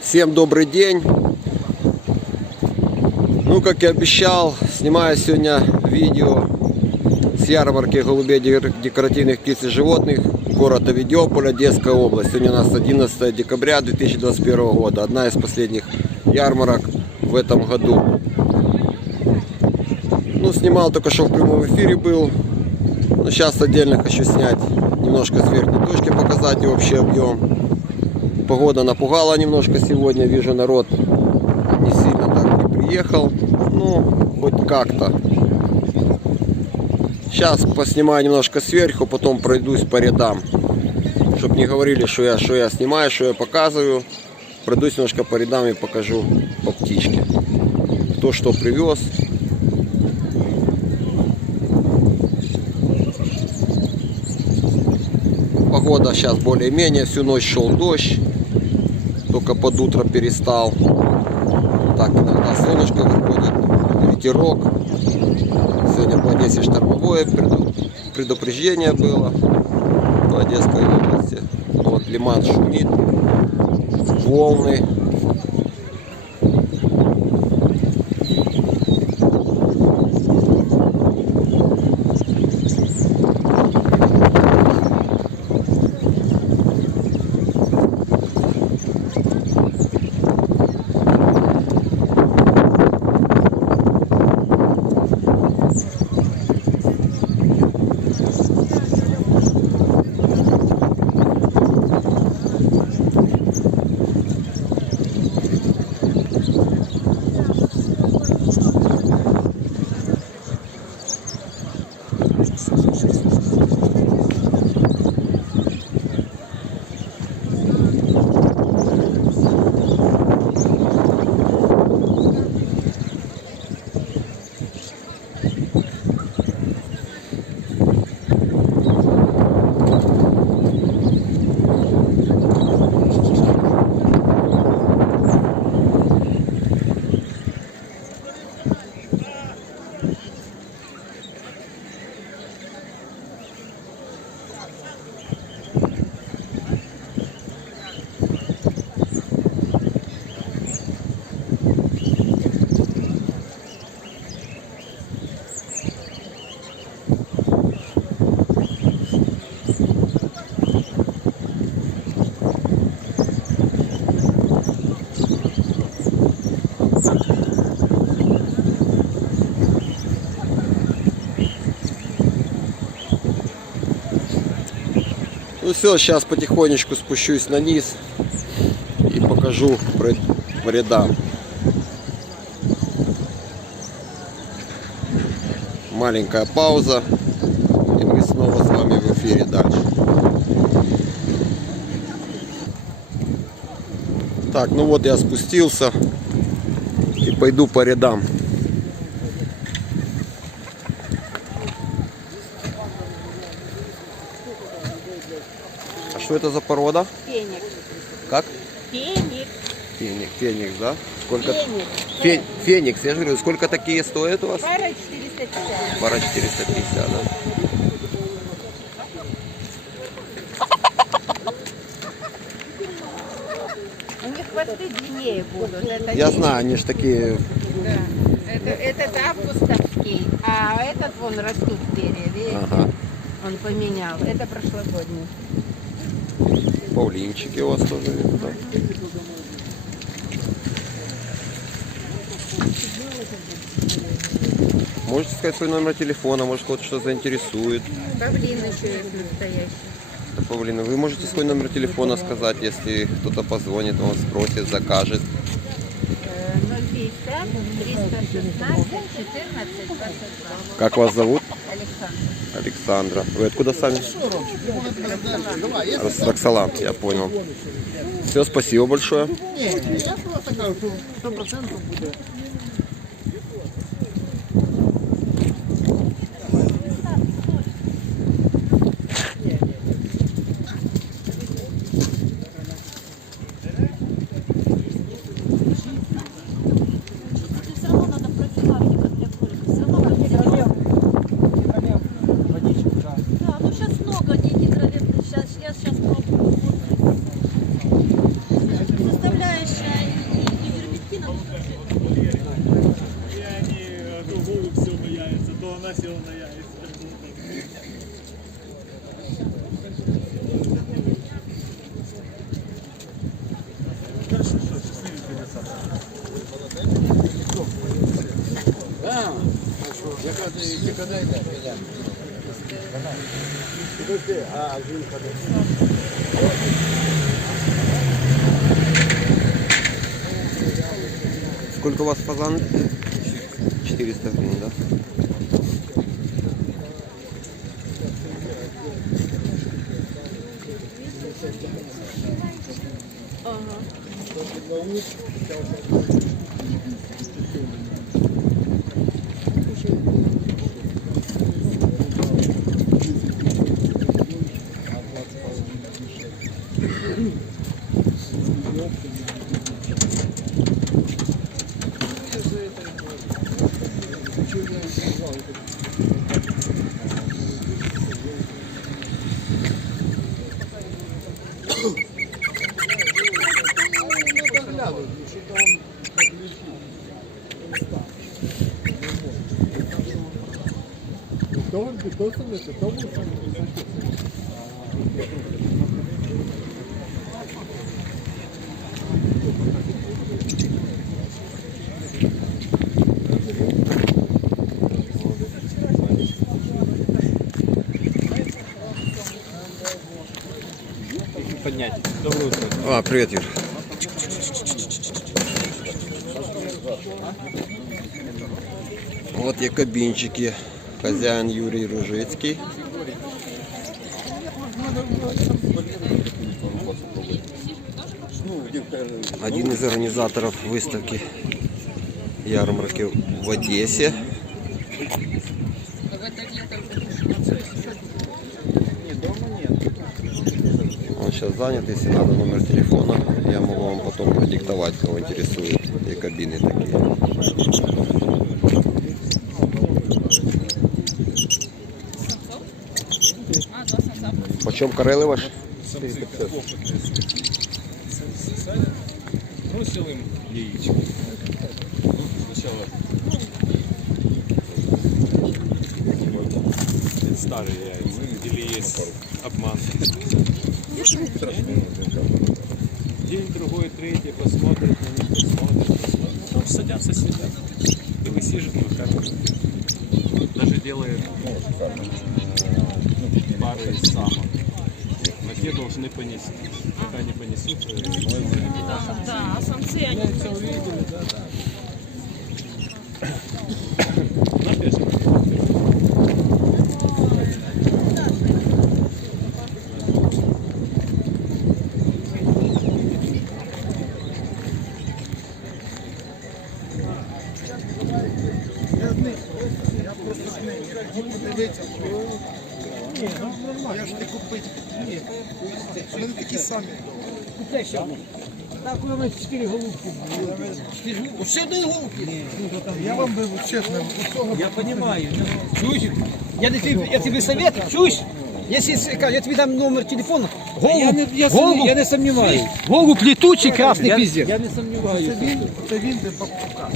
Всем добрый день. Ну, как и обещал, снимаю сегодня видео с ярмарки голубей декоративных птиц и животных, город Овидиополь, Одесская область. Сегодня у нас 11 декабря 2021 года. Одна из последних ярмарок в этом году. Ну, снимал только что в прямом эфире был. Но сейчас отдельно хочу снять немножко с верхней точки, показать общий объем. Погода напугала немножко сегодня. Вижу, народ не сильно так и приехал. Ну, хоть как-то. Сейчас поснимаю немножко сверху, потом пройдусь по рядам. Чтоб не говорили, что я снимаю, что я показываю. Пройдусь немножко по рядам и покажу по птичке. Кто что привез. Погода сейчас более-менее. Всю ночь шел дождь. Только под утро перестал. Так, иногда солнышко выходит. Ветерок. Сегодня по Одессе штормовое предупреждение было. По Одесской области. Вот лиман шумит. Волны. Ну все, сейчас потихонечку спущусь на низ и покажу по рядам. Маленькая пауза, и мы снова с вами в эфире дальше. Так, ну вот я спустился и пойду по рядам. Что это за порода? Феникс. Как? Феникс. Феникс, да? Сколько? Феникс. Феникс, я же говорю, сколько такие стоят у вас? Пара 450. Пара 450, да? У них хвосты длиннее будут. Это Я знаю, они же такие... Да. Этот августовский, а этот вон растут перья, видите? Ага. Он поменял. Это прошлогодний. Павлинчики у вас тоже видно, да? Можете сказать свой номер телефона, может кого-то что заинтересует. Павлин еще есть настоящий. Это павлины. Вы можете свой номер телефона сказать, если кто-то позвонит, он вас спросит, закажет. 050 316 14 22. Как вас зовут? Александр. Александра. Вы откуда сами? Роксолан, я понял. Все, спасибо большое. Я просто кажу, що 100% буде. Сколько у вас фазан? 400 гривен, да? Поднять. Доброе утро. Привет, Юр. Вот якобинчики. Хозяин Юрий Ружицкий. Один из организаторов выставки ярмарки в Одессе. Он сейчас занят, если надо номер телефона, я могу вам потом продиктовать, кого интересует якобины такие. Почем карели ваши? Бросил им яичко. Сначала старые яйца. Или есть обман. День, другой, третий посмотрят на них, посмотрят. Потом садятся сюда и высиживают выкармливают. Даже делают пары из самок. Но те должны понести. Пока не понесут, Да, а самцы они увидели, на пешке. Я ж не купить. Ні. Вони такі самі. Так, у нас 4 голубки. Ще одної голубки. Я вам би чесно, Я понимаю. Чуешь? Я тебе советую, чуешь? Если я тебе дам номер телефона, голубь, я не сомневаюсь. Голубь летучий, красный пиздец. Я не сомневаюсь. це він де покупка.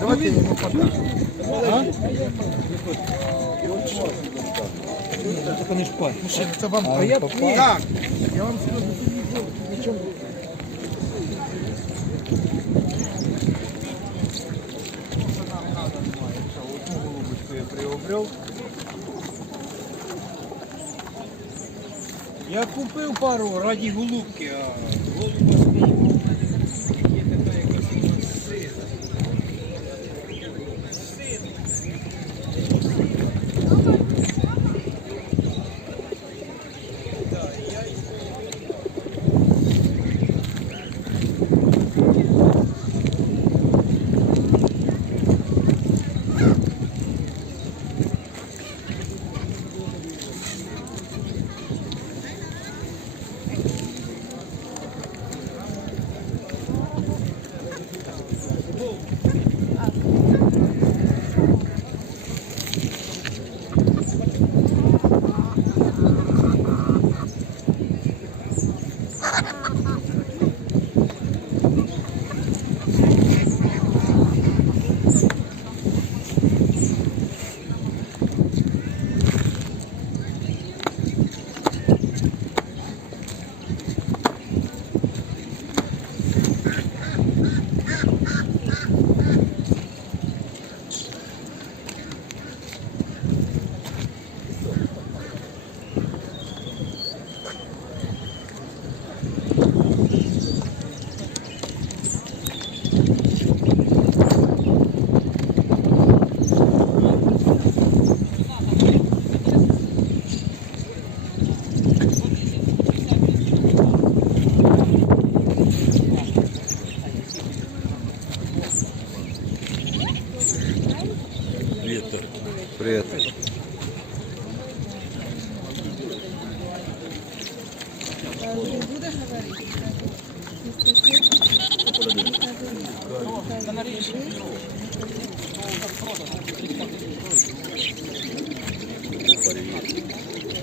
Давайте я йому подам. Только не шпарь. Це вам А я так. Я вам серйозно нічого. Я купив пару раді голубки, а голуба є така якась у нас сила.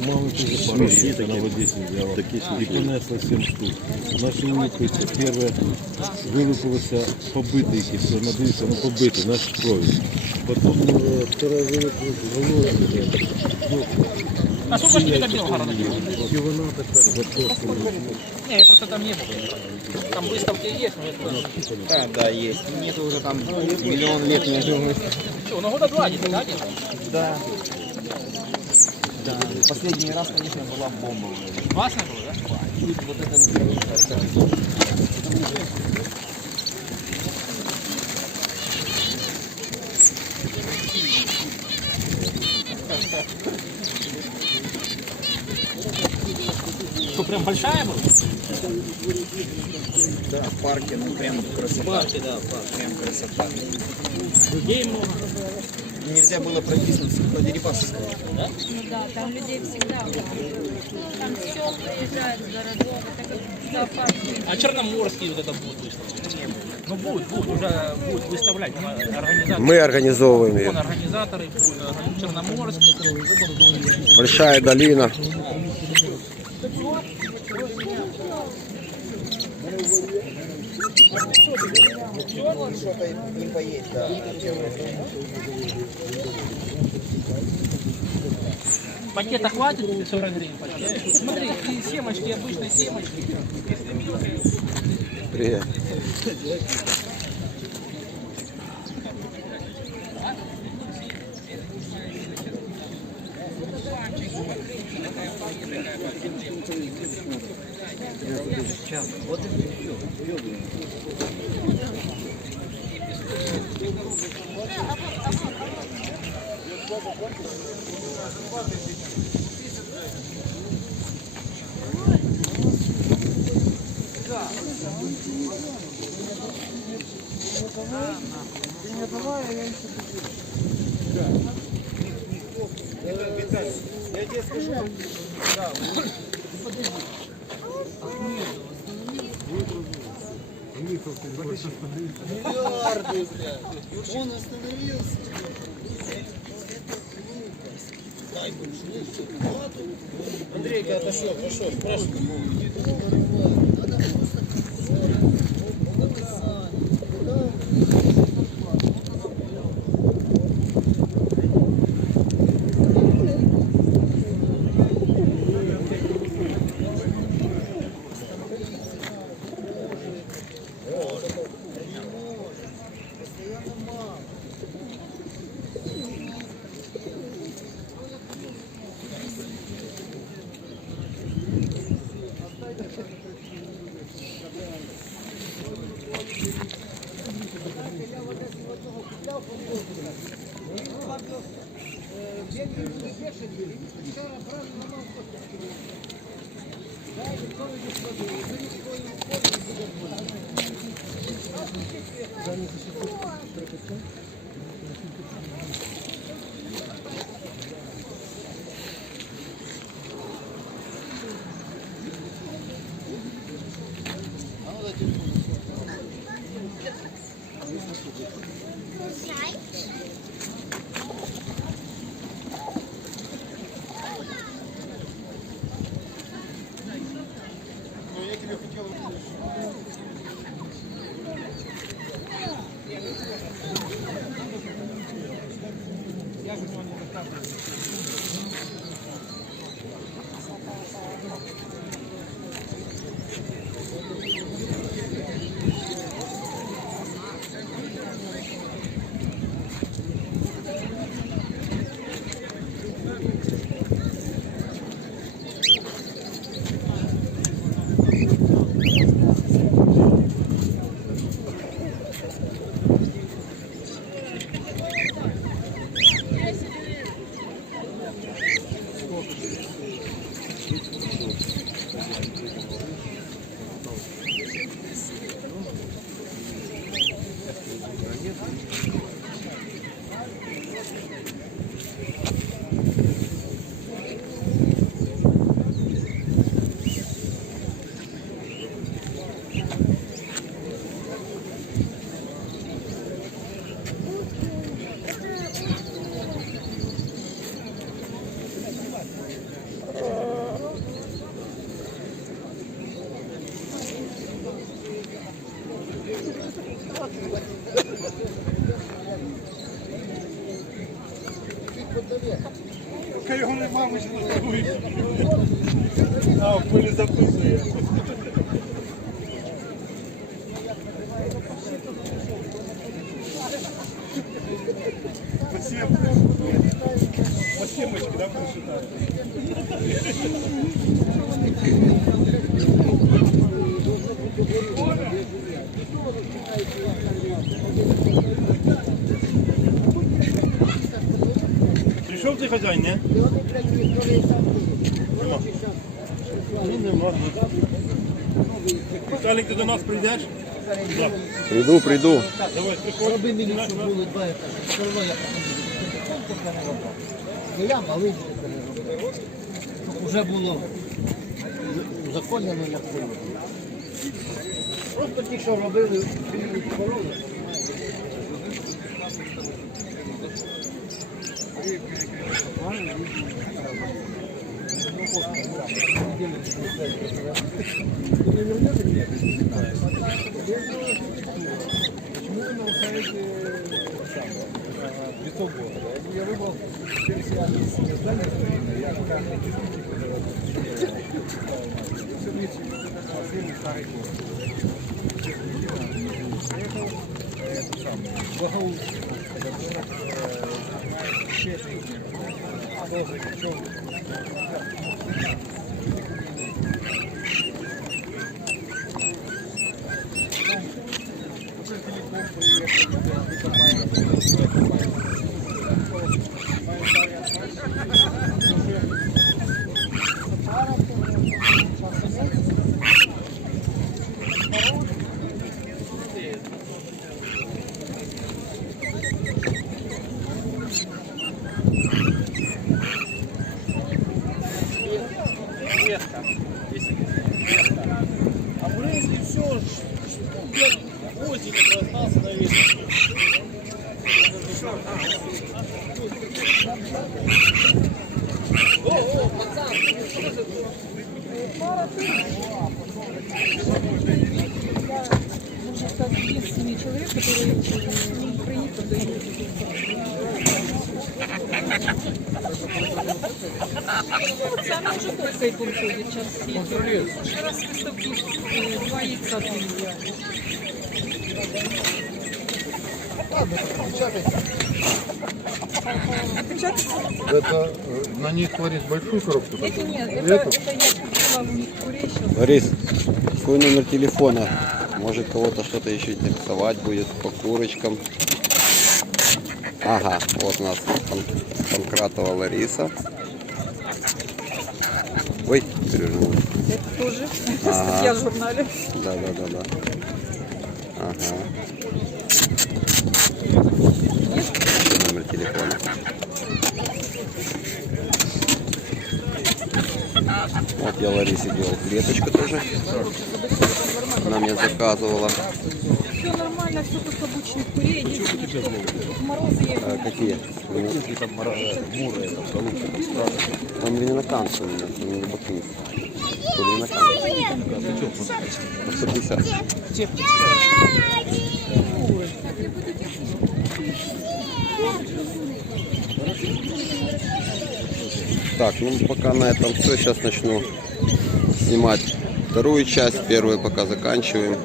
Мало тоже пару на воде взяла. І понесла 7 штук. Наші лупиться, перше вилупилося побитий якийсь, надивився, ну побитий, наш крові. Потім вторая вилупилась голодна. А сколько ж тебе до Белгорода? І вона така затоплена. Не, я просто там не был. Там выставки есть, но это... Да, есть. Нет уже там миллион лет не живу. Что, ну года 2 где-то, да, где-то? Да. Да. Последний раз, конечно, была бомба. Классно было, да? Вот это Что, прям большая была? да, в парке, ну прям красота. Парки, да, парк. Прям красота. Людей много. Нельзя было протиснуться по Дерипасовскому. Ну да, там людей всегда много. Там с сел приезжают, с городов, это как зоопарк. А Черноморский вот это будет выставлять? Ну будет, уже будет выставлять. Организаторы. Мы организовываем ее. Организаторы, Черноморск. Большая долина. Что-то не поесть, да. Пакета хватит, 40 гривен пакет. Смотри, и семечки, обычные семечки. Если мелкие, Привет. Он остановился. Андрейка отошел, пошел, спрашивай. Прийшов ти хазяїн, не? Нема. Ну, нема. Віталік, ти до нас прийдеш? Так. Приду. Давай, приходь. Роби мені, щоб було 2 етажі. Все одно я не я малий не робив. Щоб вже було узаконено, як було. Просто ті, що робили, корови. А в принципе все, гвоздик остался на весь. Можно сказать, единственный человек, который не приехал до Сам уже только и ходит сейчас все. Раз выставки 2 яйца привезли. Это на них творить большую коробку? Это нет, это я купила у них курей сейчас. Борис, какой номер телефона? Может, кого-то что-то еще интересовать будет по курочкам. Ага, вот у нас Панкратова Лариса. Ой, перевернулась. Это тоже Ага. статья в журнале. Да. Ага. Номер телефона. Вот я Ларисе делал клеточку тоже. Она мне заказывала. Все нормально, все как обычных курей. Единственное, что в морозы я их не Какие? Там муры, там голубки, Там виноканцы у меня, там не бакинцы. То виноканцы. По 150. Так, ну пока на этом все. Сейчас начну снимать вторую часть. Первую пока заканчиваем.